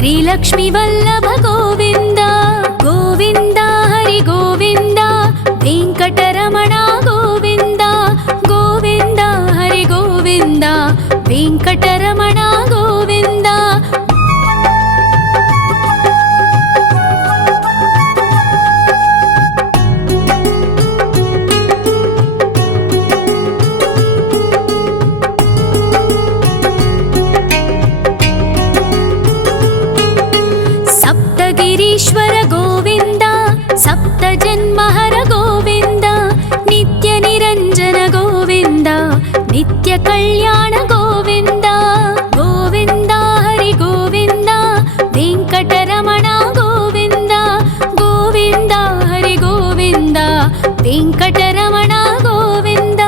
श्रीलक्ष्मी वल्लभ गोविंद गोविंद हरि गोविंद वेंकटरमण गोविंद गोविंद हरि गोविंद वेंकटरमण गोविंद सप्तगिरीश्वर गोविंद सप्तजन्महर गोविंद नित्य निरंजन गोविंद नित्य कल्याण गोविंद गोविंद हरि गोविंद वेंकटरमण गोविंद गोविंद हरि गोविंद वेंकटरमण गोविंद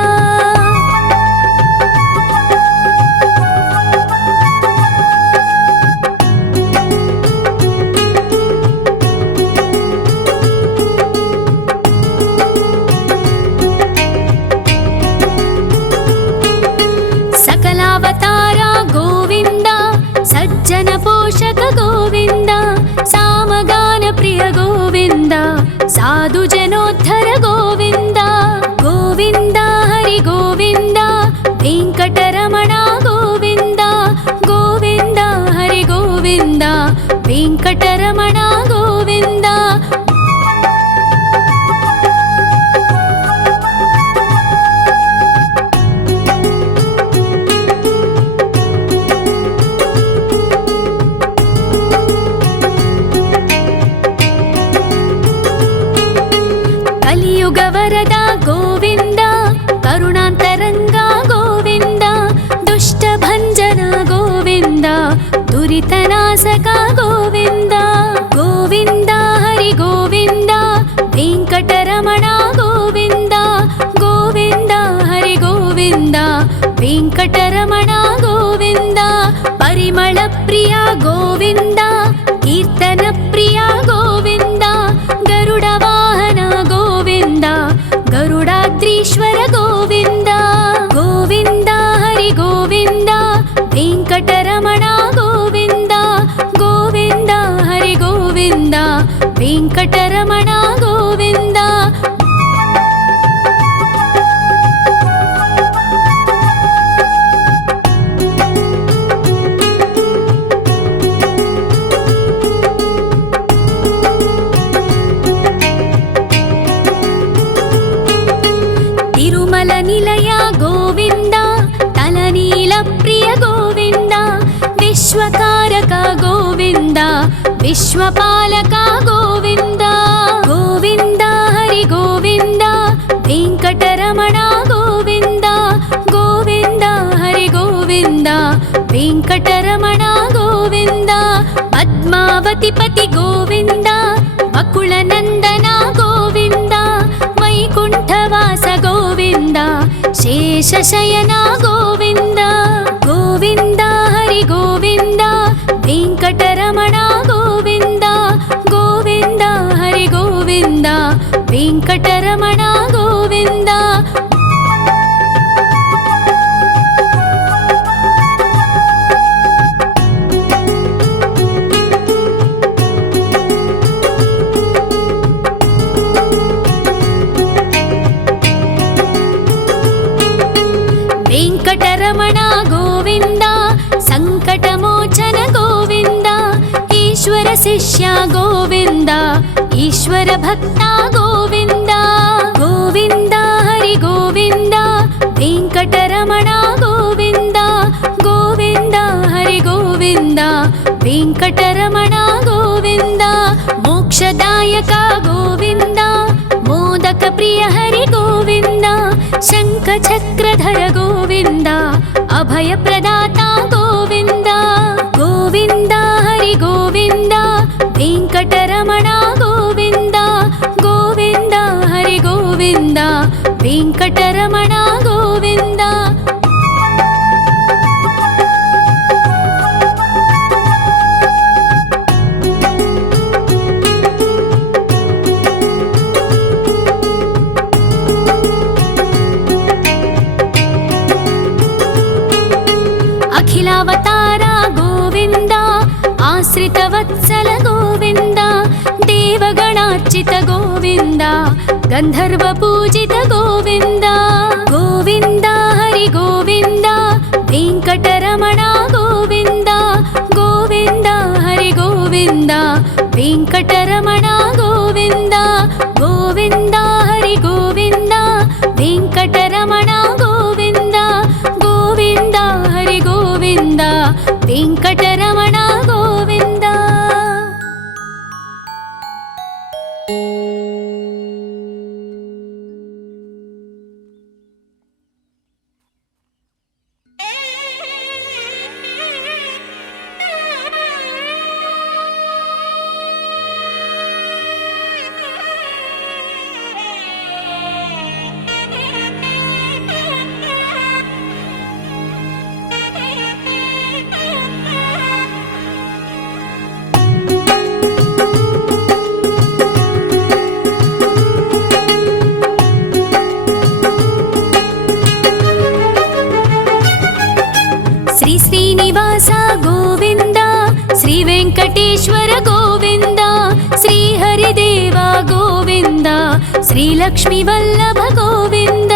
सकलावतारा गोविंद सज्जन पोषक गोविंद सामगान प्रिय गोविंद साधु जनोद्धर गोविंद गोविंद हरि गोविंद वेंकटरमण गोविंद गोविंद हरि गोविंद वेंकटरमण गोविंद कलियुग वरदा गोविंद करुणांतरंगा गोविंद दुष्ट भंजन गोविंद दुरितनाशका गोविंद गोविंद हरि गोविंद वेंकटरमण गोविंद गोविंद हरि गोविंद वेंकटरमण गोविंद परिमल प्रिय गोविंद कीर्तन प्रिय गोविंद गरुड वाहन गोविंद गरुडाद्रीश्वर गोविंद गोविंद हरि गोविंद वेंकटरमण गोविंद गोविंद हरि गोविंद वेंकटरमण गोविंद तिरुमल निलय गोविंद तलनील प्रिय गोविंद विश्वकारक गोविंद विश्वपालक गोविंद गोविंद हरि गोविंद वेंकटरमण गोविंद गोविंद हरि गोविंद वेंकटरमण गोविंद पद्मावती पति गोविंद वकुलनंदन गोविंद वैकुंठवास गोविंद शेषशयन गोविंद गोविंद हरि गोविंद वेंकटरमण गोविंद गोविंद हरि गोविंद वेंकटरमण गोविंद वेंकटरमण गोविंद संकटमोचन गोविंद ईश्वर शिष्य गोविंद ईश्वर भक्त गोविंद गोविंद हरि गोविंद वेंकटरमण गोविंद गोविंद हरि गोविंद वेंकटरमण गोविंद मोक्षदायक गोविंद मोदक प्रिय हरि गोविंद शंख चक्रधर गोविंद अभय प्रदाता गोविंद गोविंद हरि गोविंद वेंकटरमण गोविंद गोविंद हरि गोविंद वेंकटरमण गोविंद अखिलावतारा गोविंद आश्रित स्वामितवत्सल गोविन्द देवगणार्चित गोविन्द गन्धर्वपूजित गोविन्द गोविन्द हरि गोविन्द वेङ्कटरमण गोविन्द गोविन्द हरि गोविन्द वेङ्कटरमण गोविन्द गोविन्द हरि गोविन्द वेङ्कटरमण गोविन्द गोविन्द हरि गोविन्द वेङ्कटरमण गोविन्द। श्री श्रीनिवास गोविन्द श्री वेङ्कटेश्वर गोविन्द श्री हरिदेव गोविन्द श्री लक्ष्मीवल्लभ गोविन्द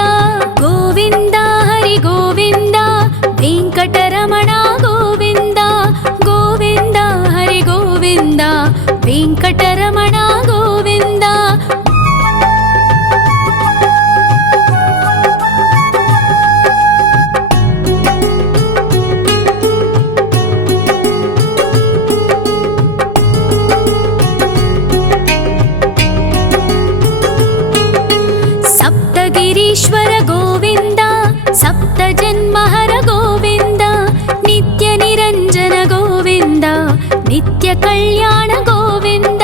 गोविन्द हरि गोविन्द वेङ्कटरमण गोविन्द गोविन्द हरि गोविन्द वेङ्कटरमण गोविन्द। सप्तगिरीश्वर गोविन्द सप्तजन्महर गोविन्द नित्यनिरञ्जन गोविन्द नित्यकल्याण गोविन्द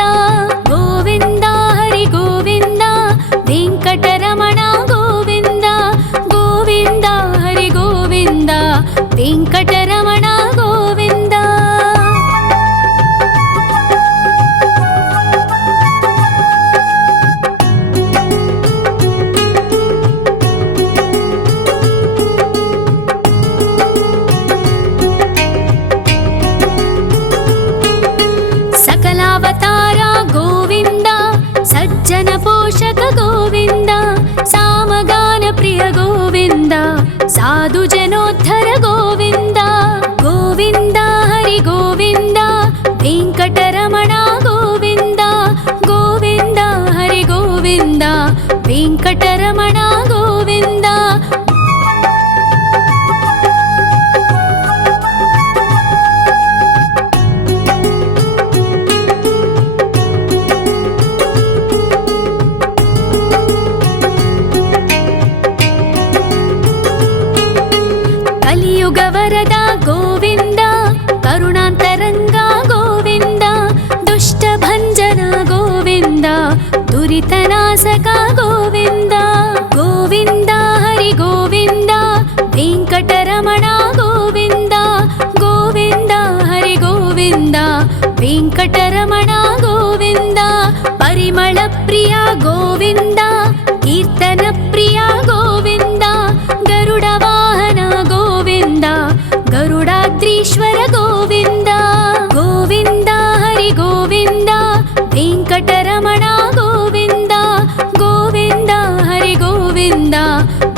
गोविन्द हरि गोविन्द वेङ्कटरमण गोविन्द गोविन्द हरि गोविन्द वेङ्कटरमण गोविन्द। सकलावतार गोविन्द सज्जन पोषक गोविन्द सामगान प्रिय गोविन्द साधु जनोद्धर गोविन्द गोविन्द हरि गोविन्द वेङ्कटरमण गोविन्द गोविन्द हरि गोविन्द वेङ्कटरमण गोविन्द। कलियुग वरद गोविन्द करुणान्तरङ्ग गोविन्द दुष्टभञ्जन गोविन्द दुरितनाशक गोविन्द गोविन्द हरि गोविन्द वेङ्कटरमण गोविन्द गोविन्द हरि गोविन्द वेङ्कटरमण गोविन्द। परिमल प्रिय गोविन्द कीर्तन प्रिय गोविन्द गरुड वाहन गोविन्द गरुडाद्रीश्वर गोविन्द गोविन्द हरि गोविन्द वेङ्कटरमण गोविन्द गोविन्द हरि गोविन्द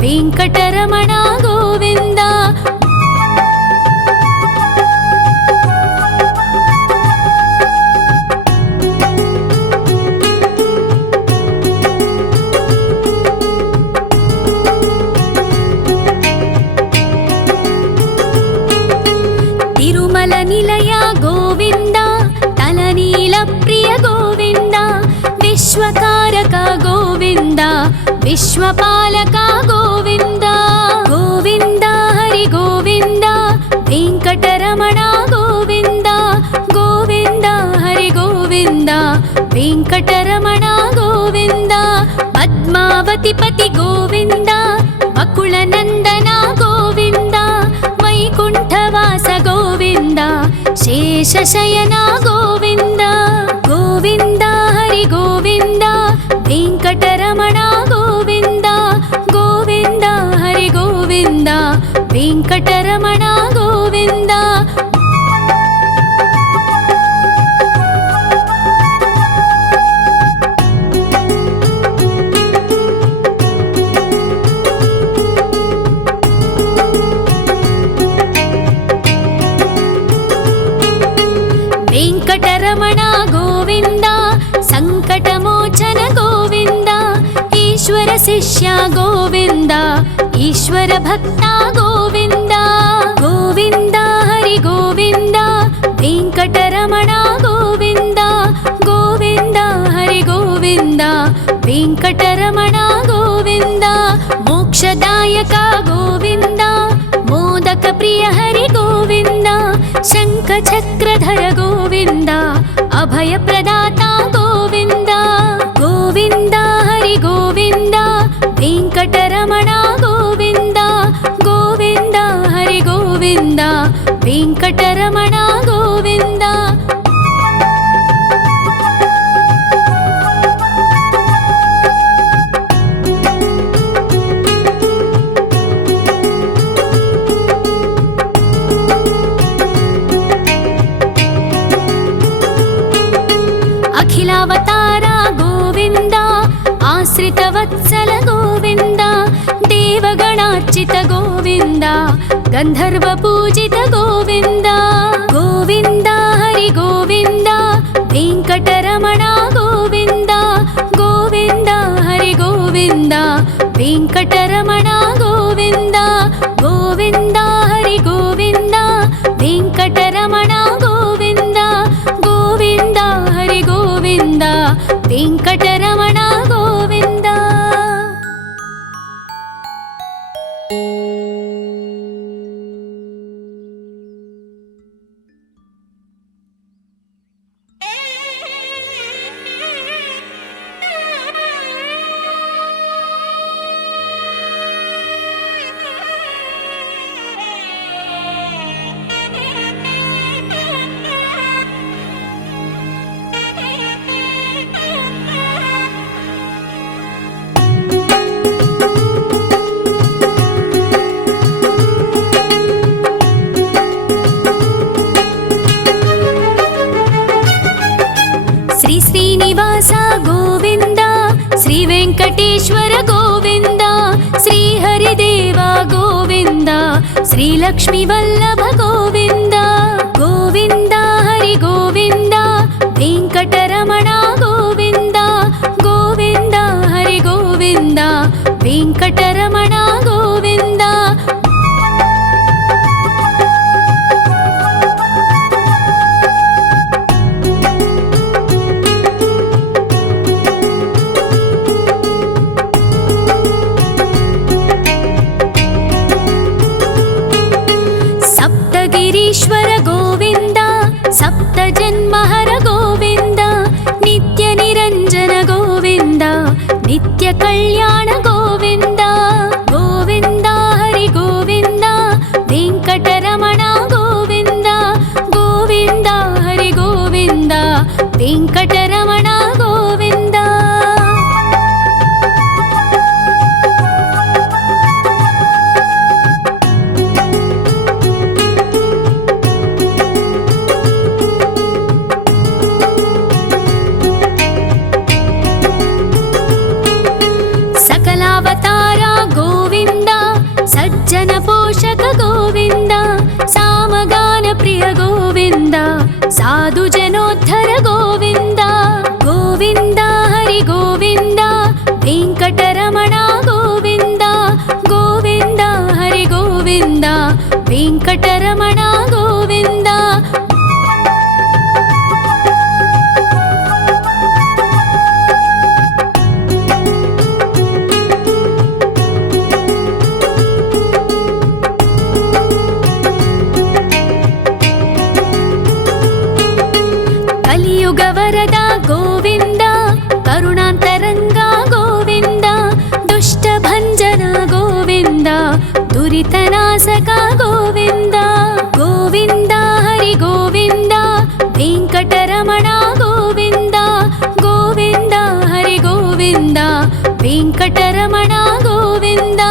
वेङ्कटरमण गोविन्द। तिरुमल निलय गोविन्द तलनील प्रिय गोविन्द विश्वकारक गोविन्द विश्वपालक गोविन्द गोविन्द हरि गोविन्द वेङ्कटरमण गोविन्द गोविन्द हरि गोविन्द वेङ्कटरमण गोविन्द। पद्मावतिपति गोविन्द अकुलनन्दन गोविन्द वैकुण्ठवास गोविन्द शेषशयन गोविन्द गोविन्द हरि गोविन्द वेङ्कटरमण गोविन्द गोविन्द हरि गोविन्द वेङ्कटरमण गोविन्द। వెంకటరమణ గోవింద సంకటమోచన గోవింద ఈశ్వర శిష్య గోవింద ఈశ్వర భక్త గోవింద గోవింద హరి గోవింద వెంకటరమణ గోవింద గోవింద హరి గోవింద వెంకటరమణ గోవింద మోక్షదాయక గోవింద మోదక ప్రియ హరి గోవింద శంఖ చక్రధర గోవింద అభయ ప్రదాత గోవింద గోవింద హరి గోవింద వెంకటరమణ గోవింద గోవింద హరి గోవింద వెంకటరమణ గోవింద అఖిలావతార గోవింద ఆశ్రితవత్సల గోవింద దేవగణార్చిత గోవింద గంధర్వ పూజిత గోవింద గోవింద హరి గోవింద వెంకటరమణ గోవింద గోవింద హరి గోవింద వెంకటరమణ గోవింద గోవింద హరి గోవింద వెంకటరమణ గోవింద గోవింద హరి గోవింద వెంకటరమణ గోవింద శ్రీ శ్రీనివాస గోవింద శ్రీ వెంకటేశ్వర గోవింద శ్రీ హరిదేవ గోవింద శ్రీ లక్ష్మీ వల్లభ గోవింద గోవింద హరి గోవింద వెంకటరమణ గోవింద గోవింద హరి గోవింద వెంకటరమణ గోవింద సప్తగిరీశ్వర గోవింద సప్త జన్మహర గోవింద నిత్య నిరంజన గోవింద నిత్య కళ్యాణ గోవింద గోవింద హరి గోవింద వెంకటరమణ గోవింద గోవింద హరి గోవింద వెంకటరమణ గోవింద సకలావతార గోవింద సజ్జన పోషక గోవింద సామగాన ప్రియ గోవింద సాధు జనోద్ధర గోవింద గోవింద హరి గోవింద వెంకటరమణ గోవింద గోవింద హరి గోవింద వెంకటరమణ గోవింద కలియుగ వరద గోవింద కరుణాంతరంగ గోవింద దుష్ట భంజన గోవింద దురితనాశక గోవింద గోవింద హరి గోవింద వెంకటరమణ గోవింద గోవింద హరి గోవింద వెంకటరమణ గోవింద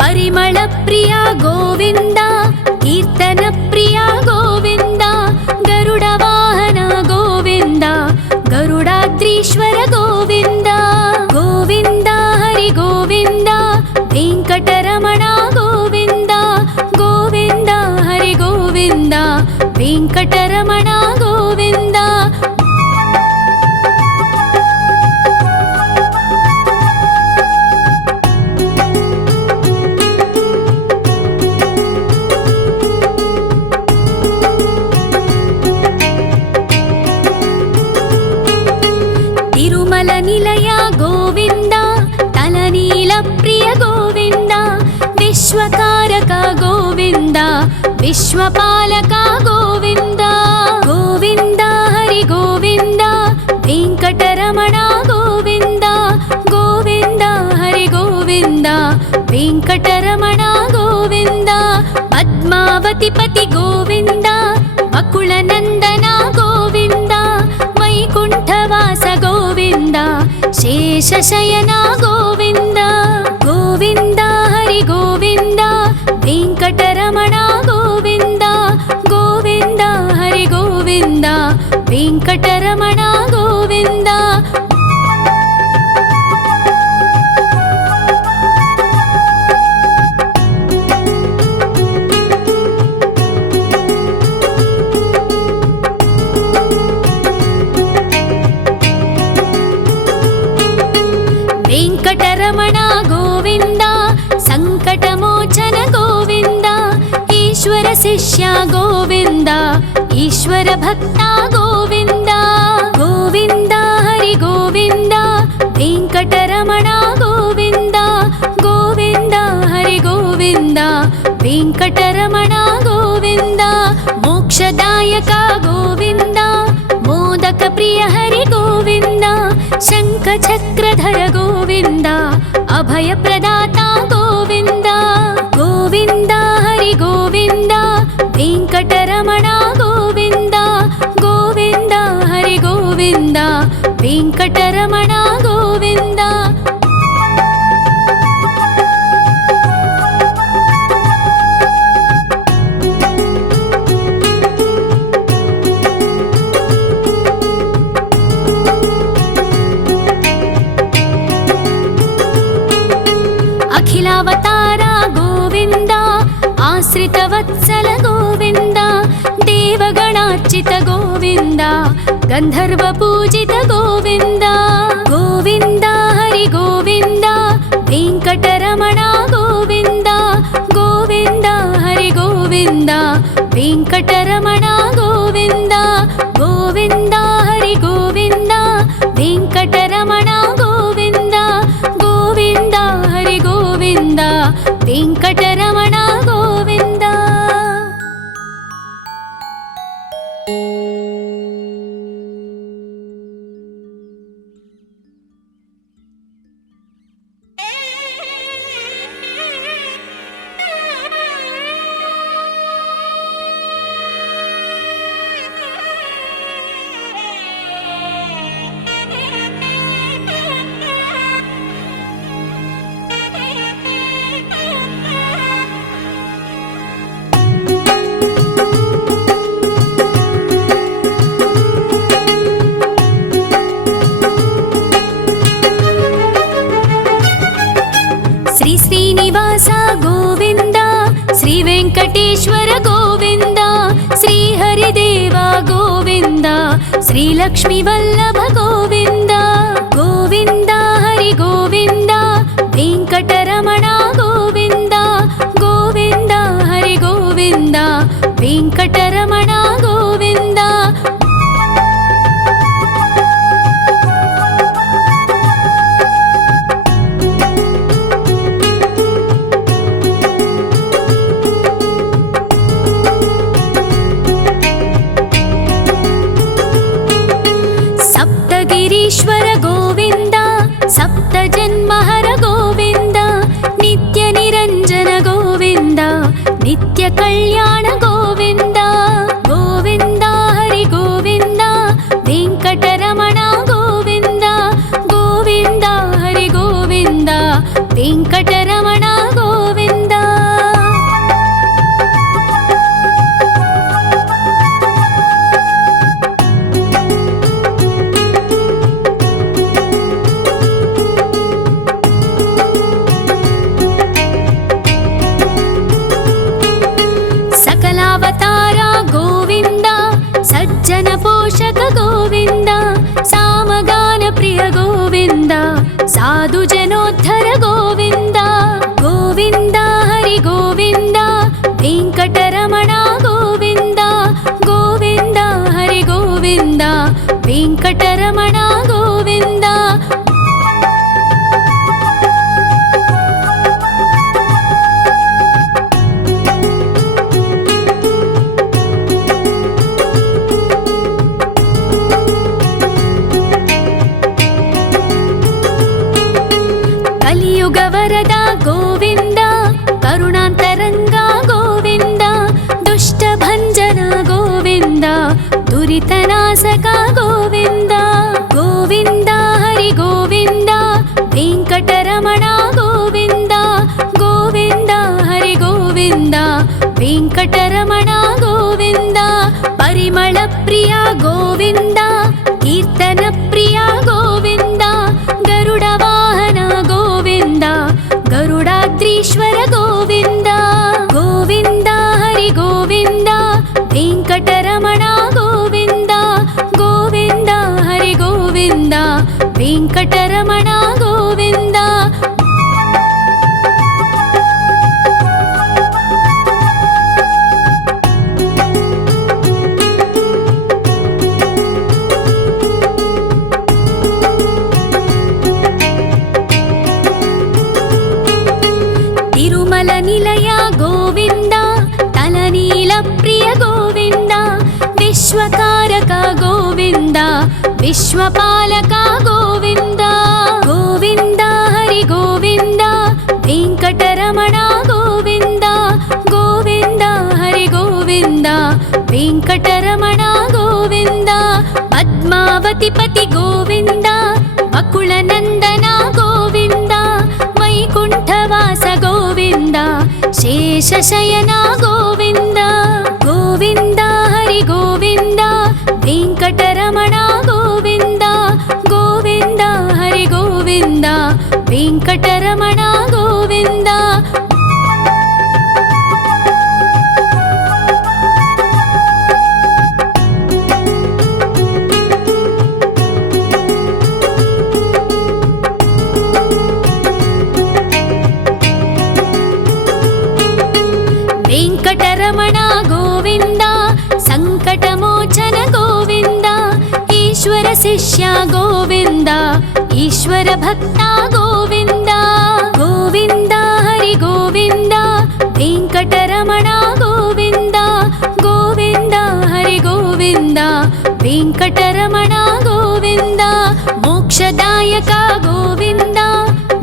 పరిమళ ప్రియ గోవింద కీర్తన ప్రియ గోవింద గరుడ వాహన గోవింద గరుడాద్రీశ్వర గోవింద గోవింద హరి గోవింద వెంకటరమణ గోవింద గోవింద హరి గోవింద వెంకటరమణ గోవింద ನಿಲಯ ಗೋವಿಂದ ತಲನೀಲ ಪ್ರಿಯ ಗೋವಿಂದ ವಿಶ್ವಕಾರಕ ಗೋವಿಂದ ವಿಶ್ವಪಾಲಕ ಗೋವಿಂದ ಗೋವಿಂದ ಹರಿ ಗೋವಿಂದ ವೆಂಕಟರಮಣ ಗೋವಿಂದ ಗೋವಿಂದ ಹರಿ ಗೋವಿಂದ ವೆಂಕಟರಮಣ ಗೋವಿಂದ ಪದ್ಮಾವತಿ ಪತಿ ಗೋವಿಂದ ಅಕುಳನಂದನ ಗೋವಿಂದ ವೈಕುಂಠವಾಸ ಗೋವಿಂದ ಶೇಷಶಯನ ಗೋವಿಂದ ಗೋವಿಂದ ಹರಿ ಗೋವಿಂದ ವೆಂಕಟರಮಣ ಗೋವಿಂದ ಗೋವಿಂದ ಹರಿ ಗೋವಿಂದ ವೆಂಕಟರಮಣ ಗೋವಿಂದ ವೆಂಕಟರಮಣ ಗೋವಿಂದ ಸಂಕಟಮೋಚನ ಗೋವಿಂದ ಈಶ್ವರ ಶಿಷ್ಯ ಗೋವಿಂದ ಈಶ್ವರ ಭಕ್ತ ಗೋವಿಂದ ಗೋವಿಂದ ಹರಿ ಗೋವಿಂದ ವೆಂಕಟರಮಣ ಗೋವಿಂದ ಗೋವಿಂದ ಹರಿ ಗೋವಿಂದ ವೆಂಕಟರಮಣ ಗೋವಿಂದ ಮೋಕ್ಷದಾಯಕ ಗೋವಿಂದ ಮೋದಕ ಪ್ರಿಯ ಹರಿ ಗೋವಿಂದ ಶಂಖ ಚಕ್ರಧರ ಗೋವಿಂದ ಅಭಯ ಪ್ರದಾತ ಗೋವಿಂದ ಗೋವಿಂದ ಹರಿ ಗೋವಿಂದ ವೆಂಕಟರಮಣ ಗೋವಿಂದ ಗೋವಿಂದ ಹರಿ ಗೋವಿಂದ ವೆಂಕಟರಮಣ ಗೋವಿಂದ ಅಖಿಲಾವತಾರ ಗೋವಿಂದ ಆಶ್ರಿತ ವತ್ಸಲ ಗೋವಿಂದ ದೇವಗಣಾರ್ಚಿತ ಗೋವಿಂದ ಗಂಧರ್ವ ಪೂಜಿತ ಗೋವಿಂದ ಗೋವಿಂದ ಹರಿ ಗೋವಿಂದ ವೆಂಕಟರಮಣ ಗೋವಿಂದ ಗೋವಿಂದ ಹರಿ ಗೋವಿಂದ ವೆಂಕಟರಮಣ ಗೋವಿಂದ ಗೋವಿಂದ ಹರಿ ಗೋವಿಂದ ವೆಂಕಟರಮಣ ಗೋವಿಂದ ಗೋವಿಂದ ಹರಿ ಗೋವಿಂದ ವೆಂಕಟರಮಣ ಗೋವಿಂದ ಶ್ರೀ ಶ್ರೀನಿವಾಸ ಗೋವಿಂದ ಶ್ರೀ ವೆಂಕಟೇಶ್ವರ ಗೋವಿಂದ ಶ್ರೀ ಹರಿದೇವ ಗೋವಿಂದ ಶ್ರೀ ಲಕ್ಷ್ಮೀ ವಲ್ಲಭ ಗೋವಿಂದ ಗೋವಿಂದ ಹರಿ ಗೋವಿಂದ ವೆಂಕಟರಮಣ ಗೋವಿಂದ ಗೋವಿಂದ ಹರಿ ಗೋವಿಂದ ವೆಂಕಟರಮಣ ಗೋವಿಂದ ಸಪ್ತಗಿರೀಶ್ವರ ಗೋವಿಂದ ಸಪ್ತ ಜನ್ಮಹರ ಗೋವಿಂದ ನಿತ್ಯ ನಿರಂಜನ ಗೋವಿಂದ ನಿತ್ಯ ಕಲ್ಯಾಣ ಗೋವಿಂದ ಗೋವಿಂದ ಹರಿ ಗೋವಿಂದ ವೆಂಕಟರಮಣ ಗೋವಿಂದ ಗೋವಿಂದ ಹರಿ ಗೋವಿಂದ ವೆಂಕಟರಮಣ ಗೋವಿಂದ सकलावतार गोविंद सज्जन पोषक गोविंद सामगान प्रिय गोविंद साधु जनोद्धर गोविंद गोविंद हरि गोविंद वेंकटरमण गोविंद गोविंद हरि गोविंद వెంకటరమణ గోవింద. కలియుగ వరద గోవింద, కరుణాంతరంగ గోవింద, దుష్ట భంజన గోవింద, దురితనాశక గోవింద. గోవింద హరి గోవింద, వెంకటరమణ గోవింద. గోవింద హరి గోవింద, వెంకటరమణ గోవింద. పరిమళ ప్రియ గోవింద, కీర్తన ప్రియ గోవింద. గరుడ వాహన గోవింద, గరుడాద్రీశ్వర గోవింద. గోవింద హరి గోవింద, వెంకటరమణ గోవింద. గోవింద హరి గోవింద, వెంకటరమణ గోవింద. తిరుమల నిలయ గోవింద, తలనీల ప్రియ గోవింద. విశ్వకారక గోవింద, విశ్వపాలక గోవింద. గోవింద హరి గోవింద, వెంకటరమణ గోవింద. గోవింద హరి గోవింద, వెంకటరమణ గోవింద. పద్మావతి పతి గోవింద, అకుల నందన గోవింద. వైకుంఠవాస గోవింద, శేషశయన గోవింద. గోవింద హరి గోవింద, వెంకటరమణ గోవింద. గోవింద హరి గోవింద, వెంకటరమణ గోవింద. వెంకటరమణ గోవింద, సంకటమోచన గోవింద. ఈశ్వర శిష్య గోవింద, ఈశ్వర భక్త గోవింద. గోవింద హరి గోవింద, వెంకటరమణ గోవింద. గోవింద హరి గోవింద, వెంకటరమణ గోవింద. మోక్షదాయక గోవింద,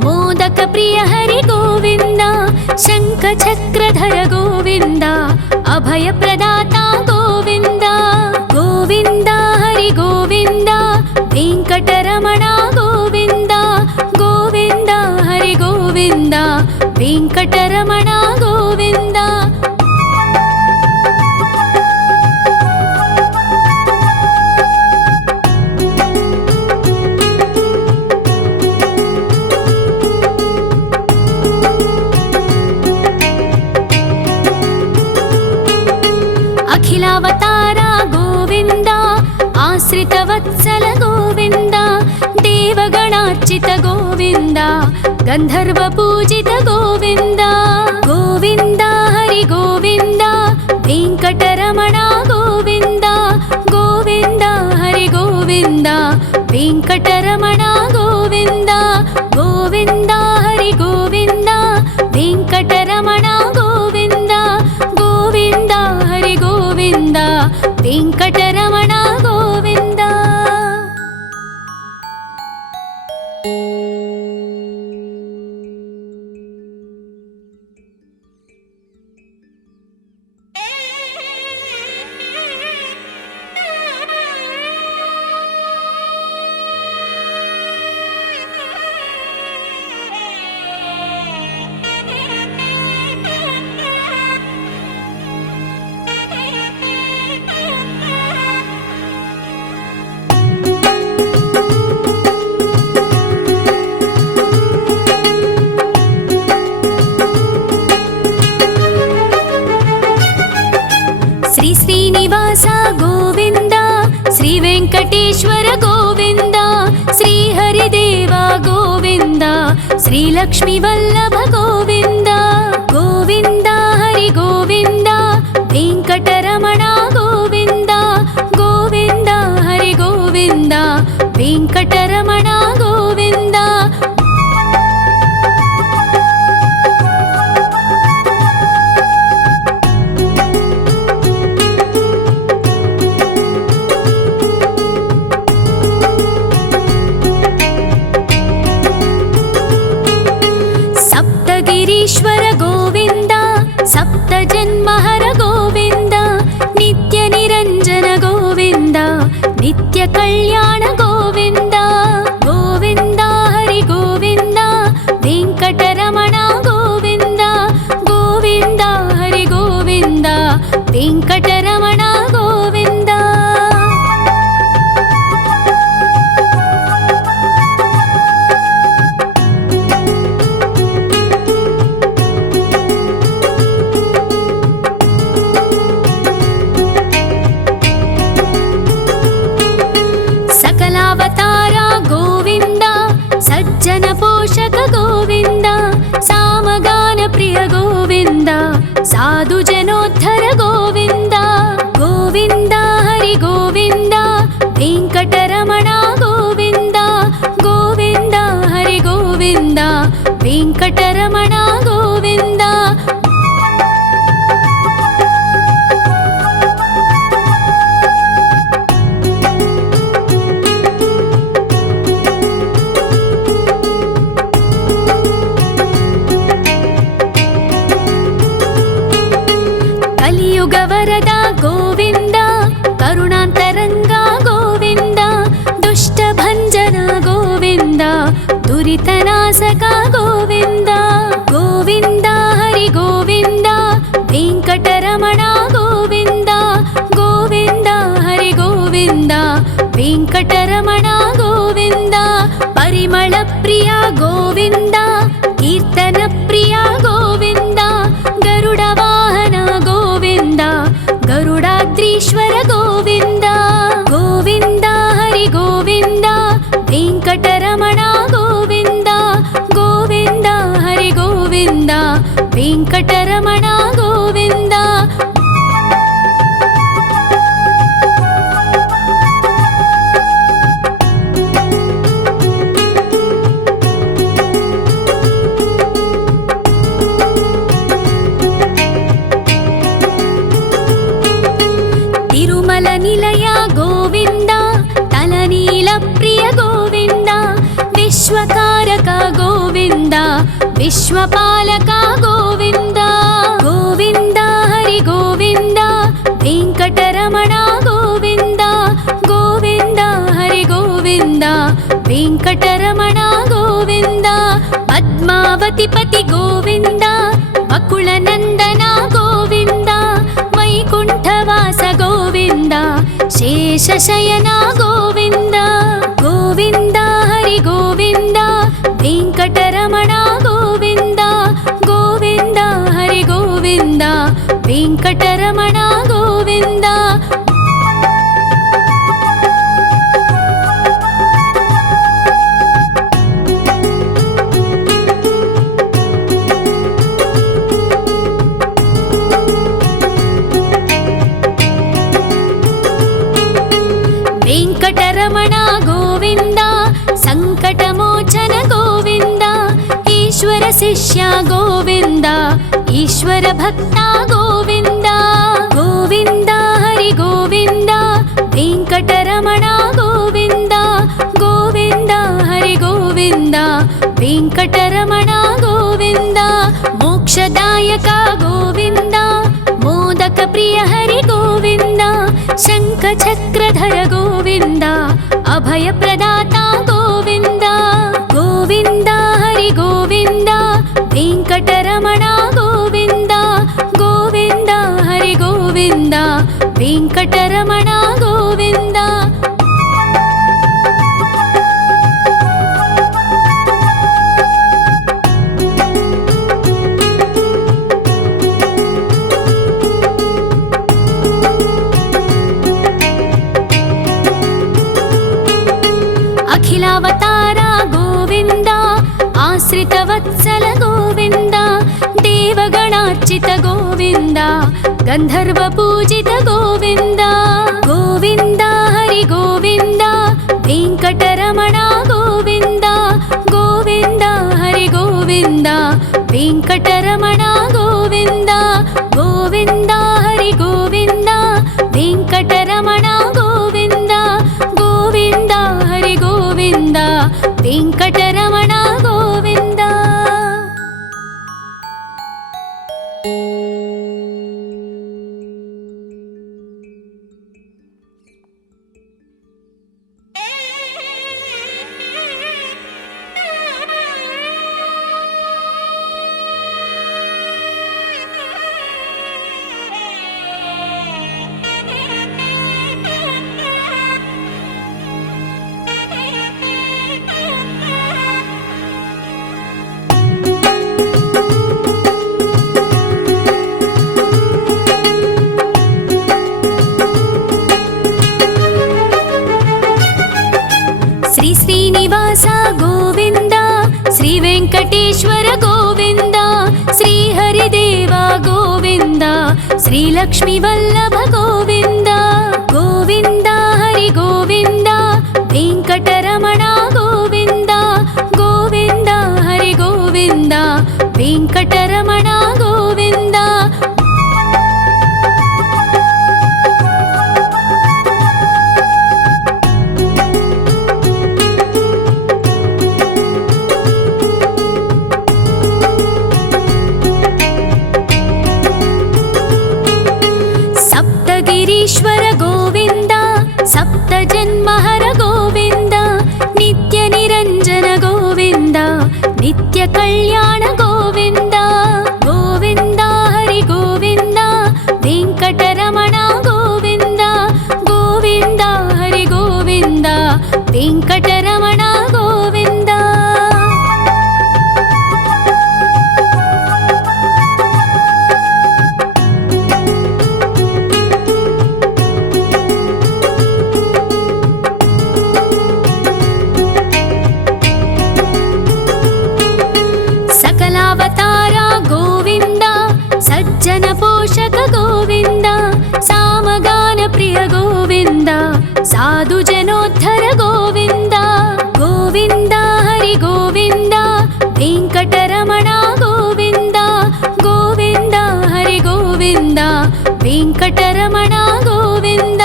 మోదక ప్రియ హరి గోవింద. శంఖ చక్రధర గోవింద, అభయ ప్రదాత గోవింద. గోవింద హరి గోవింద, వెంకటరమణ గోవింద. గోవింద హరి గోవింద, వెంకటరమణ గోవింద. అఖిలావతార గోవింద, ఆశ్రిత వత్సల గోవింద. దేవగణార్చిత గోవింద, గంధర్వ పూజిత గోవింద. గోవింద హరి గోవింద, వెంకటరమణ గోవింద. గోవింద హరి గోవింద, వెంకటరమణ గోవింద. గోవింద హరి గోవింద, వెంకటరమణ గోవింద. గోవింద హరి గోవింద, వెంకటరమణ గోవింద. శ్రీనివాస గోవింద, శ్రీ వెంకటేశ్వర గోవింద, శ్రీ హరిదేవ గోవింద, శ్రీ లక్ష్మీ వల్లభ గోవింద. గోవింద హరి గోవింద, వెంకటరమణ గోవింద. గోవింద హరి గోవింద, ಗೋವಿಂದ ವೆಂಕಟರಮಣ ಗೋವಿಂದ. ಸಪ್ತಗಿರೀಶ್ವರ ಗೋವಿಂದ ಸಪ್ತ ಜನ್ಮಹರ ಗೋವಿಂದ ನಿತ್ಯ ನಿರಂಜನ ಗೋವಿಂದ ನಿತ್ಯ ಕಲ್ಯಾಣ ಗೋವಿಂದ ಗೋವಿಂದ ಹರಿ ಗೋವಿಂದ ವೆಂಕಟರಮಣ ಗೋವಿಂದ ಗೋವಿಂದ ಹರಿ ಗೋವಿಂದ ವೆಂಕಟರಮಣ ಗೋವಿಂದ. ಅವತಾರ ಗೋವಿಂದ ಸಜ್ಜನ ಪೋಷಕ ಗೋವಿಂದ ಸಾಮಗಾನ ಪ್ರಿಯ ಗೋವಿಂದ ಸಾಧು ಜನೋದ್ಧರ ಗೋವಿಂದ ಗೋವಿಂದ ಹರಿ ಗೋವಿಂದ ವೆಂಕಟರಮಣ ಗೋವಿಂದ ಗೋವಿಂದ ಹರಿ ಗೋವಿಂದ ವೆಂಕಟರಮಣ ಗೋವಿಂದ. ಕಲಿಯುಗ ವರದ ಗೋವಿಂದ ಕರುಣಾಂತರಂಗ ಗೋವಿಂದ ದುಷ್ಟ ಭಂಜನ ಗೋವಿಂದ ದುರಿತನಾಶಕ ಗೋವಿಂದ ಗೋವಿಂದ ಹರಿ ಗೋವಿಂದ ವೆಂಕಟರಮಣ ಗೋವಿಂದ ಗೋವಿಂದ ಹರಿ ಗೋವಿಂದ ವೆಂಕಟರಮಣ ಗೋವಿಂದ. ಪರಿಮಳ ಪ್ರಿಯ ಗೋವಿಂದ ಕೀರ್ತನ ಪ್ರಿಯ ಗೋವಿಂದ ಗರುಡ ವಾಹನ ಗೋವಿಂದ ಗರುಡಾದ್ರೀಶ್ವರ ಗೋವಿಂದ ಗೋವಿಂದ ಹರಿ ಗೋವಿಂದ ವೆಂಕಟರಮಣ ಗೋವಿಂದ ಗೋವಿಂದ ಹರಿ ಗೋವಿಂದ ವೆಂಕಟರಮಣ ಗೋವಿಂದ. ತಿರುಮಲ ನಿಲಯ ಗೋವಿಂದ ತಲನೀಲ ಪ್ರಿಯ ಗೋವಿಂದ ವಿಶ್ವಕಾರಕ ಗೋವಿಂದ ವಿಶ್ವಪಾಲಕ ಗೋವಿಂದ ಗೋವಿಂದ ಹರಿ ಗೋವಿಂದ ವೆಂಕಟರಮಣ ಗೋವಿಂದ ಗೋವಿಂದ ಹರಿ ಗೋವಿಂದ ವೆಂಕಟರಮಣ ಗೋವಿಂದ. ಪದ್ಮಾವತಿ ಪತಿ ಗೋವಿಂದ ಅಕುಳ ನಂದನ ಗೋವಿಂದ ವೈಕುಂಠವಾಸ ಗೋವಿಂದ ಶೇಷಶಯನ ಗೋವಿಂದ ಗೋವಿಂದ ಹರಿ ಗೋವಿಂದ ವೆಂಕಟರಮಣ ಗೋವಿಂದ ಗೋವಿಂದ ಹರಿ ಗೋವಿಂದ ವೆಂಕಟರಮಣ ಗೋವಿಂದ. ವೆಂಕಟರಮಣ ಗೋವಿಂದ ಸಂಕಟಮೋಚನ ಗೋವಿಂದ ಈಶ್ವರ ಶಿಷ್ಯ ಗೋವಿಂದ ಈಶ್ವರ ಭಕ್ತ ಗೋವಿಂದ ಗೋವಿಂದ ಹರಿ ಗೋವಿಂದ ವೆಂಕಟರಮಣ ಗೋವಿಂದ ಗೋವಿಂದ ಹರಿ ಗೋವಿಂದ ವೆಂಕಟರಮಣ ಗೋವಿಂದ. ಮೋಕ್ಷದಾಯಕ ಗೋವಿಂದ ಮೋದಕ ಪ್ರಿಯ ಹರಿ ಗೋವಿಂದ ಶಂಖ ಚಕ್ರಧರ ಗೋವಿಂದ ಅಭಯ ಪ್ರದಾತ ಗೋವಿಂದ ಗೋವಿಂದ ಹರಿ ಗೋವಿಂದ ವೆಂಕಟರಮಣ ಗೋವಿಂದ ಗೋವಿಂದ ಹರಿ ಗೋವಿಂದ ವೆಂಕಟರಮಣ ಗೋವಿಂದ. ಅಖಿಲಾವತಾರ ಗೋವಿಂದ ಆಶ್ರಿತ ವತ್ಸಲ ಗೋವಿಂದ ದೇವಗಣಾರ್ಚಿತ ಗೋವಿಂದ ಗಂಧರ್ವ ಪೂಜಿತ ಗೋವಿಂದ ಗೋವಿಂದ ಹರಿ ಗೋವಿಂದ వెంకటరమణ గోవింద గోవింద హరి గోవింద వెంకటరమణ గోవింద గోవింద హరి గోవింద వెంకటరమణ గోవింద గోవింద హరి గోవింద వెంకటరమణ గోవింద. శ్రీ శ్రీనివాస గోవింద శ్రీ వెంకటేశ్వర గోవింద శ్రీ హరిదేవ గోవింద శ్రీ లక్ష్మీ వల్లభ గోవింద గోవింద హరి గోవింద వెంకటరమణ గోవింద గోవింద హరి గోవింద వెంకటరమణ గోవింద. సప్తగిరీశ్వర గోవింద సప్త జన్మహర గోవింద నిత్య నిరంజన గోవింద నిత్య కళ్యాణ గోవింద గోవింద హరి గోవింద వెంకటరమణ గోవింద గోవింద హరి గోవింద వెంకటరమణ గోవింద. సకలావతార గోవింద సజ్జన పోషక గోవింద సామగాన ప్రియ గోవింద సాధు జనోద్ధర గోవింద గోవింద హరి గోవింద వెంకటరమణ గోవింద గోవింద హరి గోవింద వెంకటరమణ గోవింద.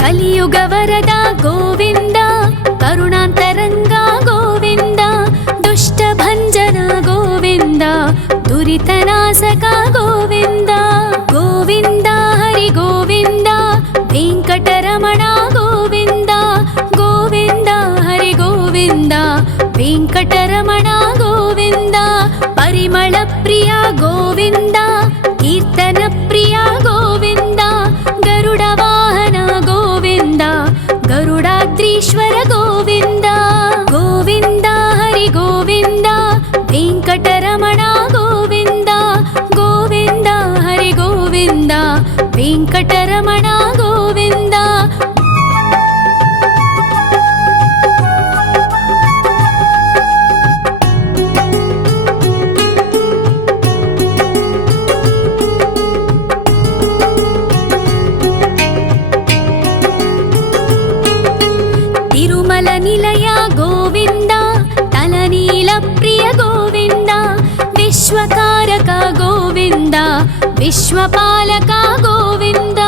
కలియుగ వరద గోవింద కరుణాంతరంగ గోవింద దుష్ట భంజన గోవింద దురితనాశక గోవింద గోవింద హరి గోవింద వెంకటరమణ గోవింద గోవింద హరి గోవింద వెంకటరమణ గోవింద. పరిమళ ప్రియ గోవింద కీర్తన ప్రియ గోవింద గరుడ వాహన గోవింద గరుడాద్రీశ్వర గోవింద గోవింద హరి గోవింద వెంకటరమణ గోవింద గోవింద హరి గోవింద వెంకటరమణ గోవింద. తిరుమల నిలయ గోవింద తలనీల ప్రియ గోవింద విశ్వకారక గోవింద విశ్వపాలక గోవింద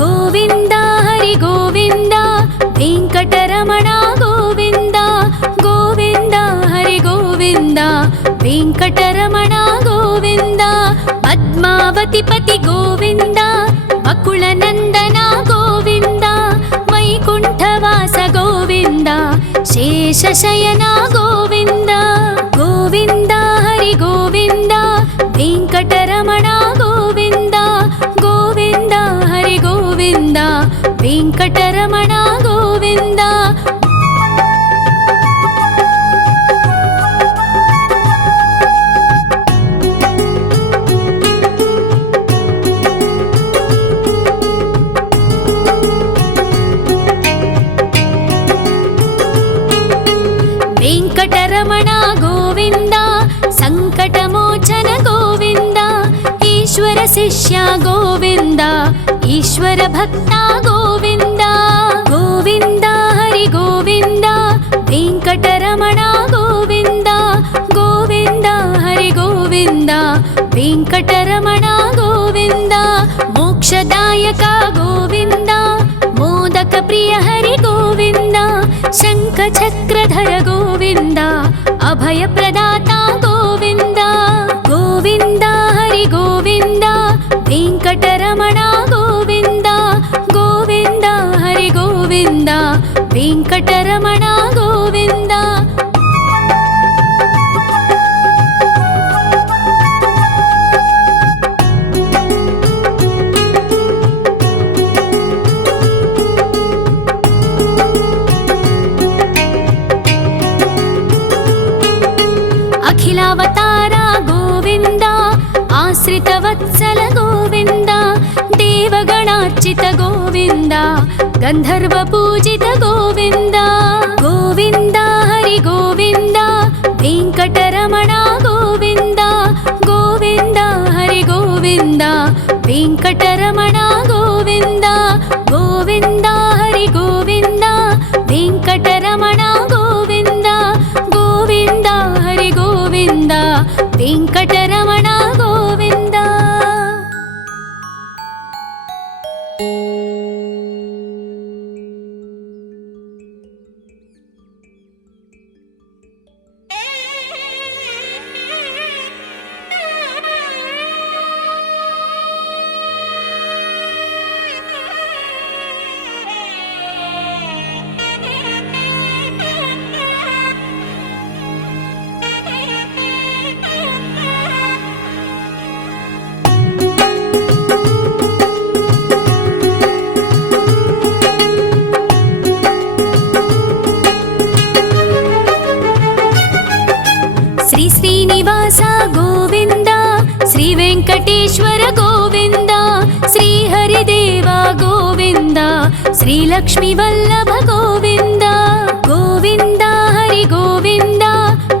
గోవింద హరి గోవింద వెంకటరమణ గోవింద గోవింద హరి గోవింద వెంకటరమణ గోవింద. పద్మావతిపతి గోవింద అకుల నందన గోవింద వైకుంఠవాస గోవింద శేషశయన గోవింద గోవింద హరి గోవింద వెంకటరమణ గోవింద గోవింద హరి గోవింద వెంకటరమణ గోవింద. వెంకటరమణ గోవింద సంకటమోచన గోవింద ఈశ్వర శిష్య గోవింద ఈశ్వర భక్త గోవింద గోవింద హరి గోవింద వెంకటరమణ గోవింద గోవింద హరి గోవింద వెంకటరమణ గోవింద మోక్షదాయక గోవింద మోదక ప్రియ హరి గోవింద శంఖ చక్రధర గోవింద అభయ ప్రదాత గోవింద గోవింద హరి గోవింద వెంకటరమణ గోవింద గోవింద హరి గోవింద వెంకటరమణ గోవింద అఖిలావతార గోవింద ఆశ్రితవత్సల గోవింద దేవగణార్చిత గోవింద గంధర్వ పూజిత గోవింద గోవింద హరి గోవింద వెంకటరమణ గోవింద గోవింద హరి గోవింద వెంకటరమణ గోవింద గోవింద హరి గోవింద వెంకటరమణ గోవింద గోవింద హరి గోవింద వెంకటరమణ గోవింద శ్రీ శ్రీనివాస గోవింద శ్రీ వెంకటేశ్వర గోవింద శ్రీ హరిదేవ గోవింద శ్రీ లక్ష్మీ వల్లభ గోవింద గోవింద హరి గోవింద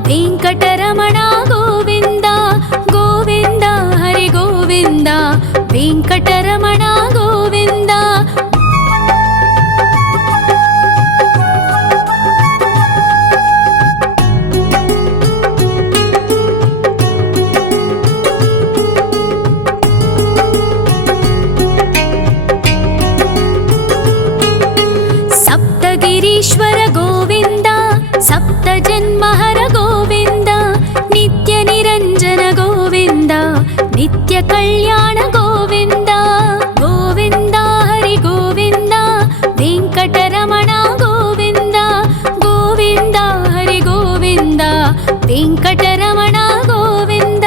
వెంకటరమణ గోవింద గోవింద హరి గోవింద వెంకటరమణ గోవింద సప్తగిరీశ్వర గోవింద సప్త జన్మహర గోవింద నిత్య నిరంజన గోవింద నిత్య కళ్యాణ గోవింద గోవింద హరి గోవింద వెంకటరమణ గోవింద గోవింద హరి గోవింద వెంకటరమణ గోవింద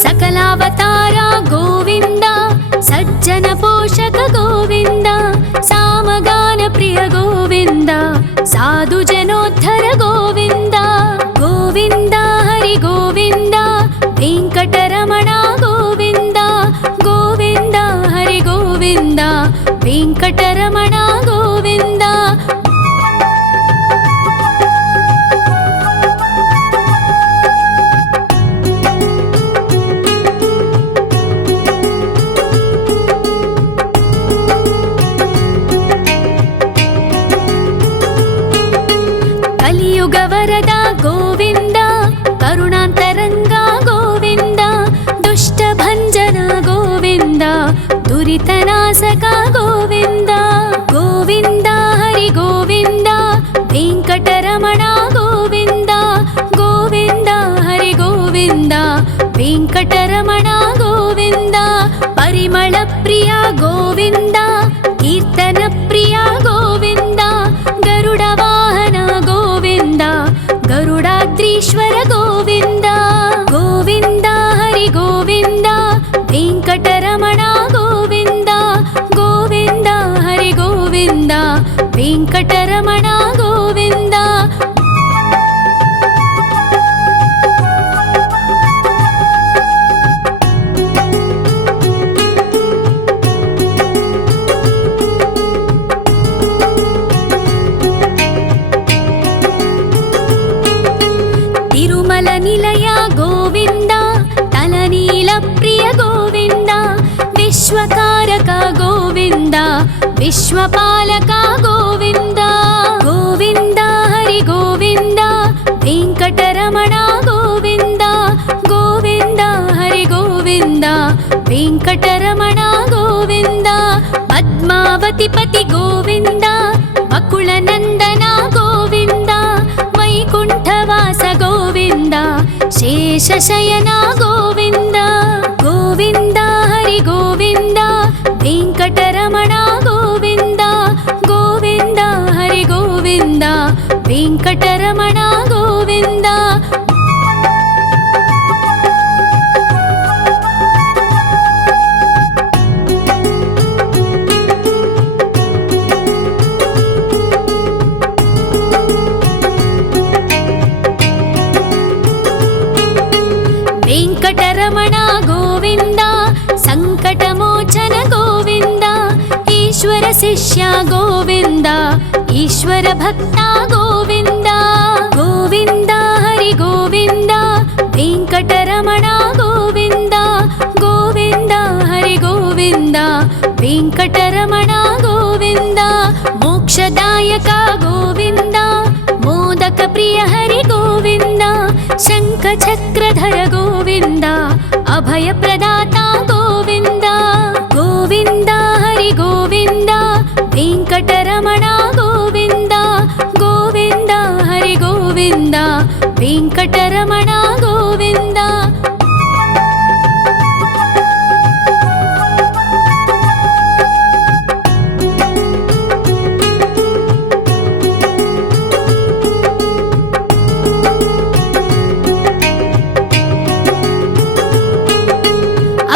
సకలావతార గోవింద సజ్జన పోషక గోవింద సామగాన ప్రియ గోవింద సాధు జనోద్ధర గోవింద గోవింద హరి గోవింద వెంకటరమణ గోవింద గోవింద హరి గోవింద వెంకటరమణ గోవింద కలియుగ వరద గోవింద కరుణాంతరంగ గోవింద దుష్ట భంజన గోవింద దురితనాశక గోవింద గోవింద హరి గోవింద వెంకటరమణ గోవింద గోవింద హరి గోవింద వెంకటరమణ గోవింద పరిమళ ప్రియ గోవింద కీర్తన ప్రియ గోవింద గరుడ వాహన గోవింద గరుడాద్రీశ్వర గోవింద గోవింద హరి గోవింద వెంకటరమణ గోవింద గోవింద హరి గోవింద వెంకటరమణ గోవింద विश्वकारक गोविन्द विश्वपालक गोविन्द गोविन्द हरि गोविन्द वेङ्कटरमण गोविन्द गोविन्द हरि गोविन्द वेङ्कटरमण गोविन्द पद्मावतिपति गोविन्द अकुलनन्दन गोविन्द वैकुण्ठवास गोविन्द शेषशयन गोविन्द गोविन्द हरि गोविन्द वेङ्कटरमण गोविन्द गोविन्द हरि गोविन्द वेङ्कटरमण गोविन्द वेङ्कटरमण गोविन्द सङ्कटमोचन गोविन्द ईश्वर शिष्य गोविन्द ईश्वर भक्ता गोविन्द गोविन्द हरि गोविन्द वेङ्कटरमण गोविन्द गोविन्द हरि गोविन्द वेङ्कटरमण गोविन्द मोक्षदायक गोविन्द मोदक प्रिय हरि गोविन्द शङ्खचक्रधर गोविन्द अभयप्रदाता गोविन्द गोविन्द हरि गोविन्द वेङ्कटरमण गोविन्द गोविन्द हरि गोविन्द वेङ्कटरमण गोविन्द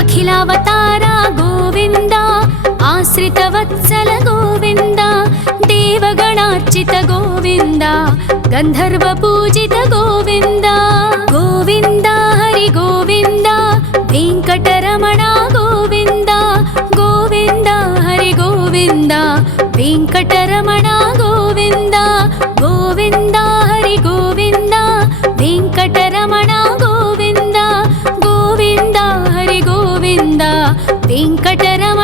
अखिलावतार गोविन्द आश्रितवत्सल गोविन्द देवगणार्चित गोविन्द गन्धर्वपूजित गोविन्द गोविन्द हरि गोविन्द वेङ्कटरमण गोविन्द गोविन्द हरि गोविन्द वेङ्कटरमण गोविन्द गोविन्द हरि गोविन्द वेङ्कटरमण गोविन्द गोविन्द हरि गोविन्द वेङ्कटरमण